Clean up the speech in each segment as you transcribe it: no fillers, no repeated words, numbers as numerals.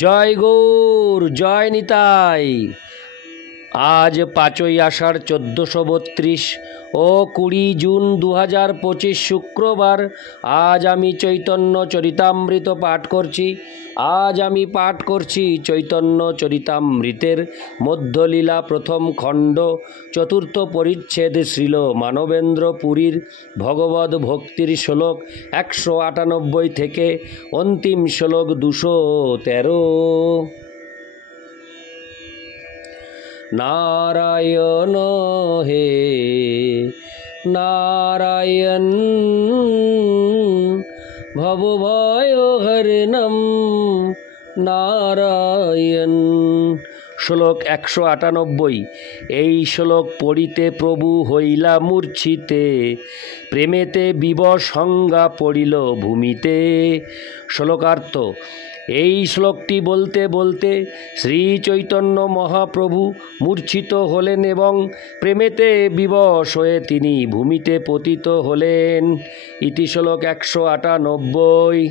জয় গৌর, জয় নিতাই। আজ 5ই আষাঢ় 1432 ও 20 জুন 2025 শুক্রবার। আজ আমি চৈতন্য চরিতামৃত পাঠ করছি। চৈতন্য চরিতামৃতের মধ্যলীলা প্রথম খণ্ড, চতুর্থ পরিচ্ছেদ, শ্রীল মানবেন্দ্র পুরীর ভগবদ ভক্তির শ্লোক 198 থেকে অন্তিম শ্লোক 213। नारायण हे नारायण भवभय हरणम नारायण। শ্লোক 198। এই শ্লোক পড়িতে প্রভু হইলা মূর্ছিতে, প্রেমেতে বিবশঙ্গা পড়িল ভূমিতে। শ্লোকার্থ: এই শ্লোকটি বলতে বলতে শ্রী চৈতন্য মহাপ্রভু মূর্ছিত হলেন এবং প্রেমেতে বিবশ হয়ে তিনি ভূমিতে পতিত হলেন। ইতি শ্লোক 198।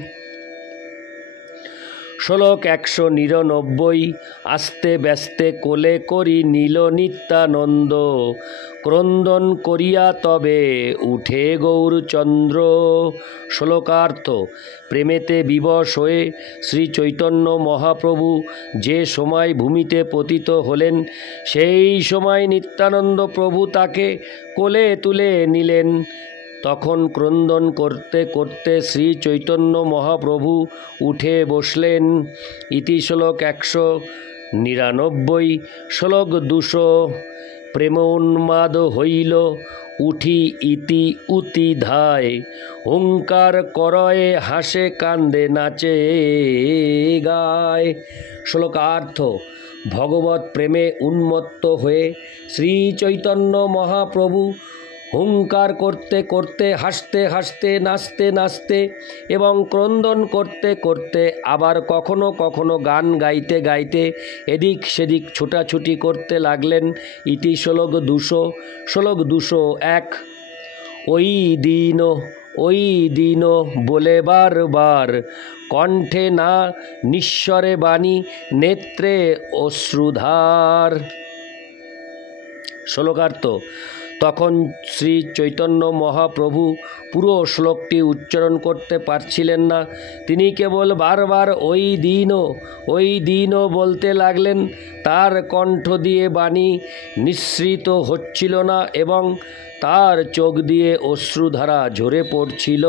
শ্লোক 199। আস্তে ব্যস্তে কোলে করি নীল নিত্যানন্দ, ক্রন্দন করিয়া তবে উঠে গৌরচন্দ্র। শ্লোকার্থ: প্রেমেতে বিবশ হয়ে শ্রী চৈতন্য মহাপ্রভু যে সময় ভূমিতে পতিত হলেন, সেই সময় নিত্যানন্দ প্রভু তাকে কোলে তুলে নিলেন। তখন ক্রন্দন করতে করতে শ্রী চৈতন্য মহাপ্রভু উঠে বসলেন। ইতি শ্লোক 199। শ্লোক 200। প্রেম উন্মাদ হইল উঠি ইতি উতি ধায়, হুঙ্কার করয়ে হাসে কান্দে নাচে গায়। শ্লোকার্থ: ভগবত প্রেমে উন্মত্ত হয়ে শ্রী চৈতন্য মহাপ্রভু হুঙ্কার করতে করতে, হাসতে হাসতে, নাচতে নাচতে এবং ক্রন্দন করতে করতে, আবার কখনো কখনো গান গাইতে গাইতে এদিক সেদিক ছোটাছুটি করতে লাগলেন। ইতি শ্লোক 200। শ্লোক 201। ওই দিন বলে বারবার, কণ্ঠে না নিঃস্বরে বাণী, নেত্রে অশ্রুধার। শ্লোকার্থ: তখন শ্রী চৈতন্য মহাপ্রভু পুরো শ্লোকটি উচ্চারণ করতে পারছিলেন না। তিনি কেবল বারবার ওই দিনও বলতে লাগলেন। তার কণ্ঠ দিয়ে বাণী নিঃসৃত হচ্ছিল না এবং তার চোখ দিয়ে অশ্রুধারা ঝরে পড়ছিল।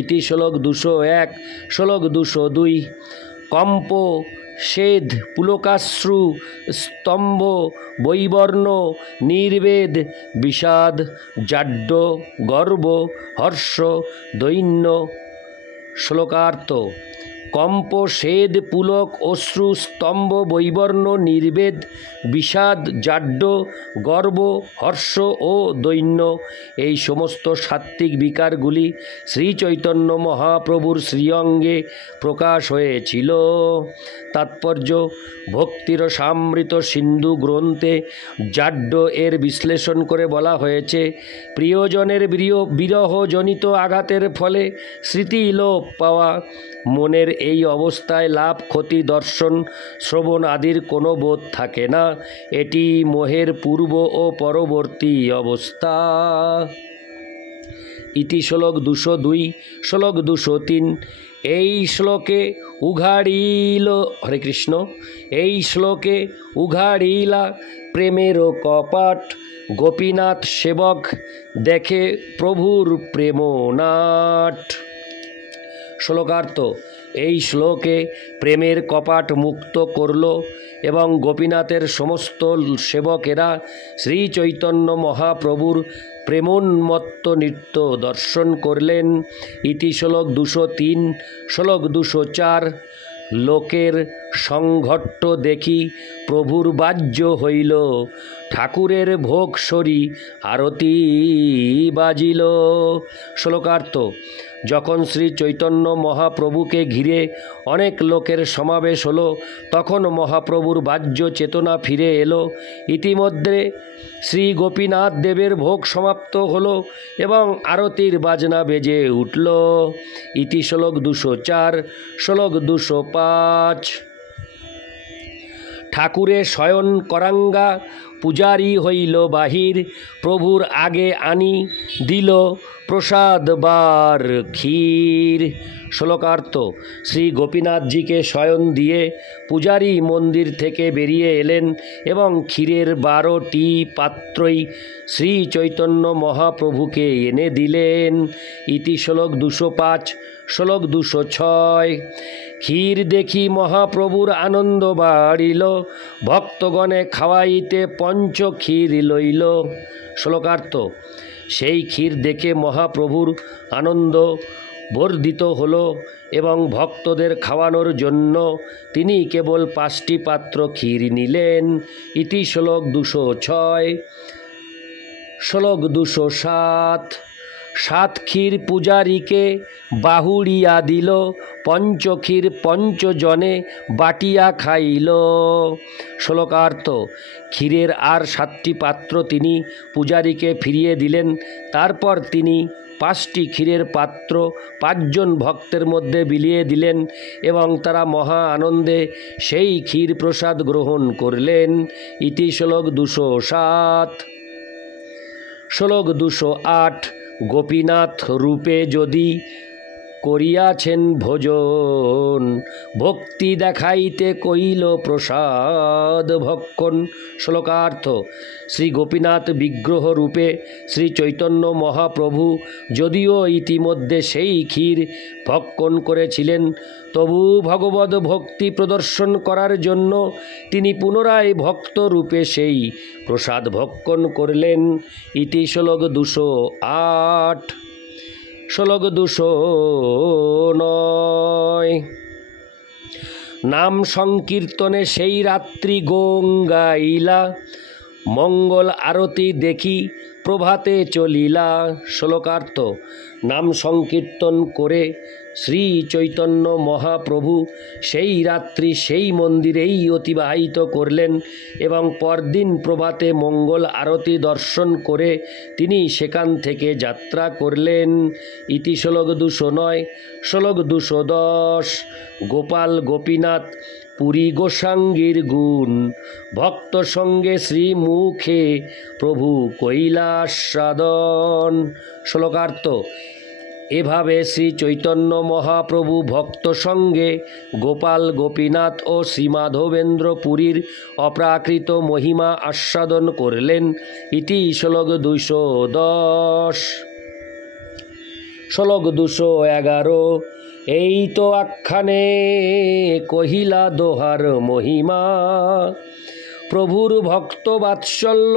ইতি শ্লোক 201। শ্লোক 202। কম্প, সেদ, পুলকাশ্রু, স্তম্ভ, বৈবর্ণ, নির্বেদ, বিষাদ, জাড্য, গর্ব, হর্ষ, দৈন্য। শ্লোকার্থ: কম্প, সেদ, পুলক, অশ্রু, স্তম্ভ, বৈবর্ণ, নির্বেদ, বিষাদ, জাড্য, গর্ব, হর্ষ ও দৈন্য, এই সমস্ত সাত্ত্বিক বিকারগুলি শ্রী চৈতন্য মহাপ্রভুর শ্রীঅঙ্গে প্রকাশ হয়েছিল। তাৎপর্য: ভক্তিরসামৃত সিন্ধু গ্রন্থে জাড্য এর বিশ্লেষণ করে বলা হয়েছে, প্রিয়জনের বিরহজনিত আঘাতের ফলে স্মৃতি লোপ পাওয়া, মনের এই অবস্থায় লাভ, ক্ষতি, দর্শন, শ্রবণ আদির কোনো বোধ থাকে না। এটি মোহের পূর্ব ও পরবর্তী অবস্থা। ইতি শ্লোক 202। শ্লোক 203। এই শ্লোকে উঘাড়িল, হরে কৃষ্ণ, এই শ্লোকে উঘাড়িলা প্রেমেরও কপাট, গোপীনাথ সেবক দেখে প্রভুর প্রেমনাট। শ্লোকার্থ: এই শ্লোকে প্রেমের কপাট মুক্ত করল এবং গোপীনাথের সমস্ত সেবকেরা শ্রী চৈতন্য মহাপ্রভুর প্রেমোন্মত্ত নৃত্য দর্শন করলেন। ইতি শ্লোক 203। শ্লোক 204। লোকের সংঘট্ট দেখি প্রভুর বাহ্য হইল, ঠাকুরের ভোগ সরি আরতি বাজিল। শ্লোকার্থ: যখন শ্রী চৈতন্য মহাপ্রভুকে ঘিরে অনেক লোকের সমাবেশ হলো, তখন মহাপ্রভুর বাহ্য চেতনা ফিরে এলো। ইতিমধ্যে শ্রী গোপীনাথ দেবের ভোগ সমাপ্ত হলো এবং আরতির বাজনা বেজে উঠল। ইতি শ্লোক 204। শ্লোক 205। ঠাকুরে শয়ন করাঙ্গা, পূজারি হইল বাহির, প্রভুর আগে আনি দিল প্রসাদ বার ক্ষীর। শ্লোকার্থ: শ্রী গোপীনাথজিকে শয়ন দিয়ে পূজারী মন্দির থেকে বেরিয়ে এলেন এবং ক্ষীরের 12টি পাত্রই শ্রী চৈতন্য মহাপ্রভুকে এনে দিলেন। ইতি শ্লোক 205। শ্লোক 206। ক্ষীর দেখি মহাপ্রভুর আনন্দ বাড়িল, ভক্তগণে খাওয়াইতে পঞ্চ ক্ষীর লইল। শ্লোকার্থ: সেই ক্ষীর দেখে মহাপ্রভুর আনন্দ বর্ধিত হল এবং ভক্তদের খাওয়ানোর জন্য তিনি কেবল 5টি পাত্র ক্ষীর নিলেন। ইতি শ্লোক 206। শ্লোক 207। সাত ক্ষীর পূজারীকে বাহুড়িয়া দিল, পঞ্চক্ষীর পঞ্চজনে বাটিয়া খাইল। শ্লোকার্থ: ক্ষীরের আর 7টি পাত্র তিনি পূজারীকে ফিরিয়ে দিলেন। তারপর তিনি 5টি ক্ষীরের পাত্র 5 জন ভক্তের মধ্যে বিলিয়ে দিলেন এবং তারা মহা আনন্দে সেই ক্ষীর প্রসাদ গ্রহণ করলেন। ইতি শ্লোক 207। শ্লোক 208। গোপীনাথ রূপে যদি করিয়াছেন ভোজন, ভক্তি দেখাইতে কইল প্রসাদ ভক্ষণ। শ্লোকার্থ: শ্রী গোপীনাথ বিগ্রহ রূপে শ্রী চৈতন্য মহাপ্রভু যদিও ইতিমধ্যে সেই ক্ষীর ভক্ষণ করেছিলেন, তবু ভগবদ ভক্তি প্রদর্শন করার জন্য তিনি পুনরায় ভক্ত রূপে সেই প্রসাদ ভক্ষণ করলেন। ইতি শ্লোক 208। শ্লোক 209। নাম সংকীর্তনে সেই রাত্রি গঙ্গাইলা, মঙ্গল আরতি দেখি প্রভাতে চলিলা। শ্লোকার্থ: নাম সংকীর্তন করে শ্রী চৈতন্য মহাপ্রভু সেই রাত্রি সেই মন্দিরেই অতিবাহিত করলেন এবং পরদিন প্রভাতে মঙ্গল আরতি দর্শন করে তিনি সেখান থেকে যাত্রা করলেন। ইতি শ্লোক 209। শ্লোক 210। গোপাল গোপীনাথ পুরী গোসাঙ্গীর গুণ, ভক্ত সঙ্গে শ্রীমুখে প্রভু কৈলাসাদন। শ্লোকার্থ: এভাবে শ্রী চৈতন্য মহাপ্রভু ভক্ত সঙ্গে গোপাল গোপীনাথ ও শ্রীমাধবেন্দ্র পুরীর অপ্রাকৃত মহিমা আস্বাদন করলেন। ইতি শ্লোক 210। শ্লোক 211। এই তো আখ্যানে কহিলা দোহার মহিমা, প্রভুর ভক্ত বাৎসল্য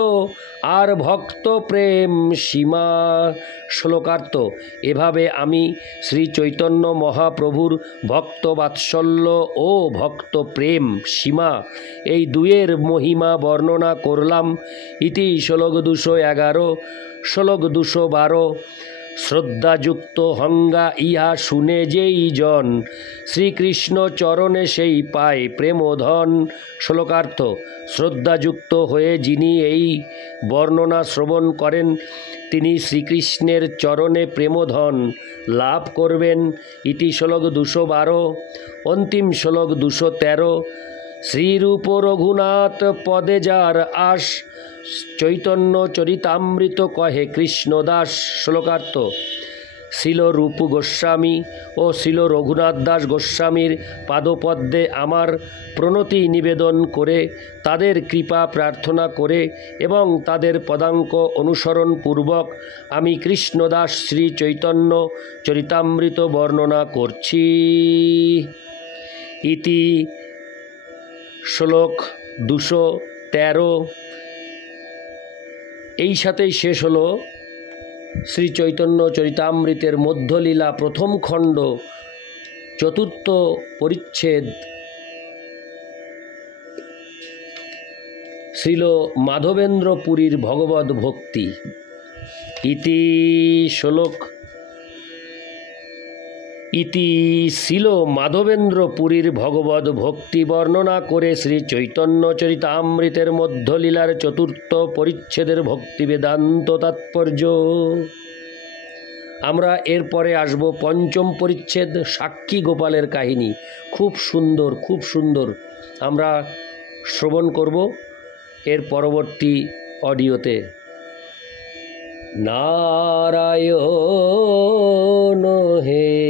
আর ভক্ত প্রেম সীমা। শ্লোকার্থ: এভাবে আমি শ্রী চৈতন্য মহাপ্রভুর ভক্ত বাৎসল্য ও ভক্ত প্রেম সীমা এই দুয়ের মহিমা বর্ণনা করলাম। ইতি শ্লোক 211। শ্লোক 212। শ্রদ্ধাযুক্ত হঙ্গা ইহা শুনে যেই জন, শ্রীকৃষ্ণ চরণে সেই পায় প্রেমধন। শ্লোকার্থ: শ্রদ্ধাযুক্ত হয়ে যিনি এই বর্ণনা শ্রবণ করেন তিনি শ্রীকৃষ্ণের চরণে প্রেমধন লাভ করবেন। ইতি শ্লোক 212। অন্তিম শ্লোক 213। শ্রীরূপ রঘুনাথ পদে যার আস, চৈতন্য চরিতামৃত কহে কৃষ্ণদাস। শ্লোকার্থ: শিল রূপ গোস্বামী ও শিল রঘুনাথ দাস গোস্বামীর পাদপদ্মে আমার প্রণতি নিবেদন করে তাদের কৃপা প্রার্থনা করে এবং তাদের পদাঙ্ক অনুসরণ পূর্বক আমি কৃষ্ণদাস শ্রী চৈতন্য চরিতামৃত বর্ণনা করছি। ইতি শ্লোক 213। এই সাথেই শেষ হলো শ্রী চৈতন্য চরিতামৃতের মধ্যলীলা প্রথম খণ্ড 4th পরিচ্ছেদ শ্রীল মাধবেন্দ্র পুরীর ভগবদ ভক্তি। ইতি শ্লোক ইতি শিল মাধবেন্দ্র পুরীর ভগবদ ভক্তি বর্ণনা করে শ্রী চৈতন্য চরিতামৃতের মধ্যলীলার 4th পরিচ্ছেদের ভক্তি বেদান্ত তাৎপর্য। আমরা এরপরে আসব 5ম পরিচ্ছেদ সাক্ষী গোপালের কাহিনী। খুব সুন্দর, খুব সুন্দর। আমরা শ্রবণ করব এর পরবর্তী অডিওতে। নারায়ণ হে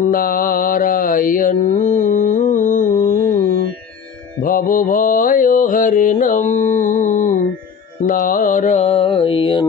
নারায়ণ ভবভয় হরণম নারায়ণ।